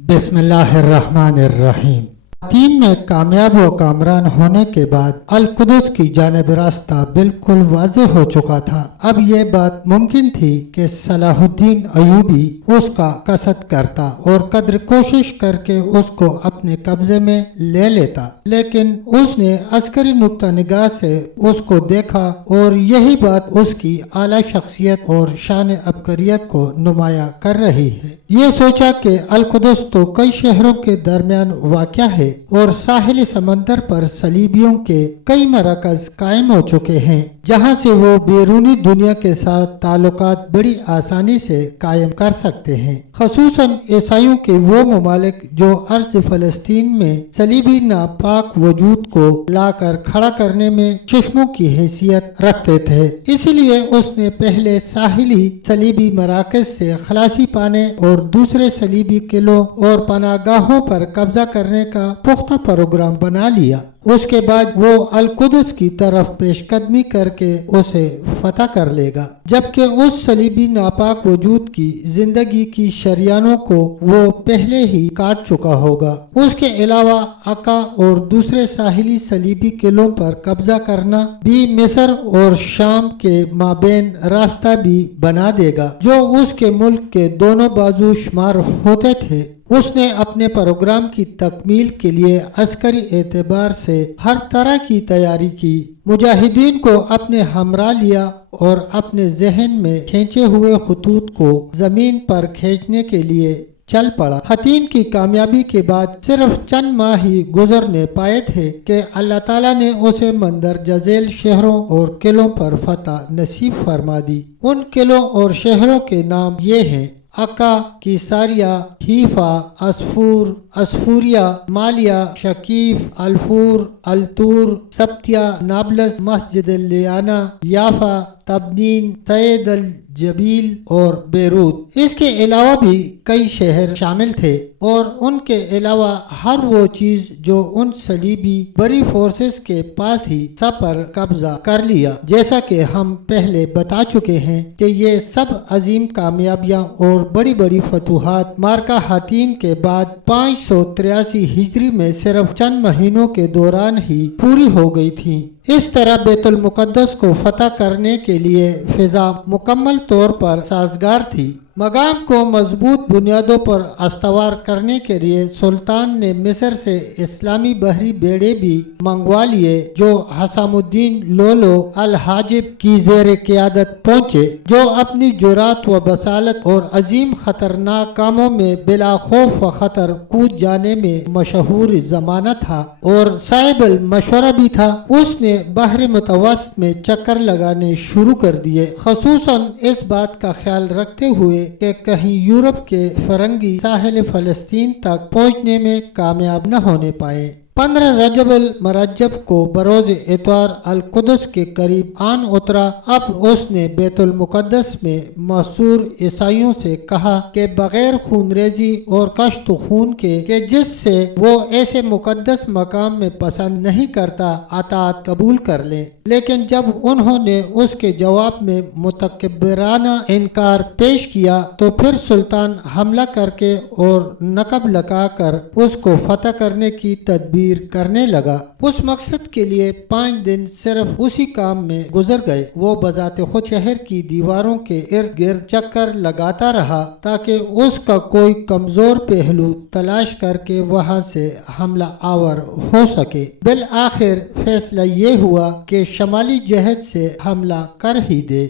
बिस्मिल्लाहिर्रहमानिर्रहीम। तीन में कामयाब व कामरान होने के बाद अल-कुदस की जानिब रास्ता बिल्कुल वाज़ेह हो चुका था। अब यह बात मुमकिन थी कि सलाहुद्दीन अयूबी उसका कसद करता और कद्र कोशिश करके उसको अपने कब्जे में ले लेता, लेकिन उसने अस्करी नुक्ता निगाह से उसको देखा और यही बात उसकी आला शख्सियत और शान अबकरियत को नुमाया कर रही है। ये सोचा कि अल-कुदस तो कई शहरों के दरमियान वाक़या है और साहिल समंदर पर सलीबियों के कई मराकज कायम हो चुके हैं, जहाँ से वो बैरूनी दुनिया के साथ ताल्लुकात बड़ी आसानी से कायम कर सकते हैं। खसूसन ईसाइयों के वो ममालिक जो अर्ज़ फ़लस्तीन में सलीबी नापाक वजूद को लाकर खड़ा करने में चश्मों की हैसियत रखते थे। इसलिए उसने पहले साहिली सलीबी मराकज से खलासी पाने और दूसरे सलीबी किलों और पनागाहों पर कब्जा करने का पुख्ता प्रोग्राम बना लिया। उसके बाद वो अल-कुदस की तरफ पेशकदमी करके उसे फतह कर लेगा, जबकि उस सलीबी नापाक वजूद की जिंदगी की शरियानों को वो पहले ही काट चुका होगा। उसके अलावा अक्का और दूसरे साहिली सलीबी किलों पर कब्जा करना भी मिस्र और शाम के माबेन रास्ता भी बना देगा, जो उसके मुल्क के दोनों बाजू शुमार होते थे। उसने अपने प्रोग्राम की तकमील के लिए अस्करी एतबार से हर तरह की तैयारी की। मुजाहिदीन को अपने हमरा लिया और अपने जहन में खींचे हुए खतूत को जमीन पर खींचने के लिए चल पड़ा। हतीन की कामयाबी के बाद सिर्फ चंद माह ही गुजरने पाए थे कि अल्लाह ताला ने उसे मंदर जजेल शहरों और किलों पर फतह नसीब फरमा दी। उन किलों और शहरों के नाम ये हैं: अक्का, कीसारिया, हीफा, असफूर, असफूरिया, मालिया, शकीफ, अल्फूर, अल्तूर, सब्तिया, नाबलस, मस्जिद लियाना, याफा, तबनीन, सैद अल जबील और बेरूत। इसके अलावा भी कई शहर शामिल थे और उनके अलावा हर वो चीज जो उन सलीबी बड़ी फोर्सेस के पास थी, सब पर कब्जा कर लिया। जैसा कि हम पहले बता चुके हैं कि ये सब अजीम कामयाबियां और बड़ी बड़ी फतूहात मार्का हतीन के बाद 583 हिजरी में सिर्फ चंद महीनों के दौरान ही पूरी हो गई थी। इस तरह बैतुल मुकद्दस को फतह करने के लिए फिजा मुकम्मल तौर पर साजगार थी। मकाम को मजबूत बुनियादों पर अस्तवार करने के लिए सुल्तान ने मिस्र से इस्लामी बहरी बेड़े भी मंगवा लिए, जो हसामुद्दीन लोलो अल हाजिब की जेर क़ियादत पहुँचे, जो अपनी जुरात व बसालत और अजीम खतरनाक कामों में बिला खौफ व खतर कूद जाने में मशहूर ज़माना था और साहिब अल मशवरा भी था। उसने बहर मुतवस्सित में चक्कर लगाने शुरू कर दिए, खसूसन इस बात का ख्याल रखते हुए कि कहीं यूरोप के फरंगी साहिल फलस्तीन तक पहुंचने में कामयाब न होने पाए। 15 रजब अल मरजब को बरोज इतवार अल-कुदस के करीब आन उतरा। अब उसने बैतुल मुकद्दस में मसूर ईसाइयों से कहा कि बगैर खूनरेजी और कश्त खून के जिससे वो ऐसे मुकद्दस मकाम में पसंद नहीं करता, अतात कबूल कर ले। लेकिन जब उन्होंने उसके जवाब में मुतकब्बिराना इनकार पेश किया तो फिर सुल्तान हमला करके और नकब लगाकर उसको फतह करने की तदबीर करने लगा। उस मकसद के लिए 5 दिन सिर्फ उसी काम में गुजर गए। वो बजाते खुद शहर की दीवारों के इर्द गिर्द चक्कर लगाता रहा ताकि उसका कोई कमजोर पहलू तलाश करके वहां से हमला आवर हो सके। बिल आखिर फैसला ये हुआ कि शमाली जहद से हमला कर ही दे।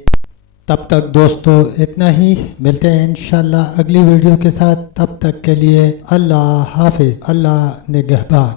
तब तक दोस्तों इतना ही, मिलते हैं इंशाल्लाह अगली वीडियो के साथ। तब तक के लिए अल्लाह हाफिज, अल्लाह निगहबान।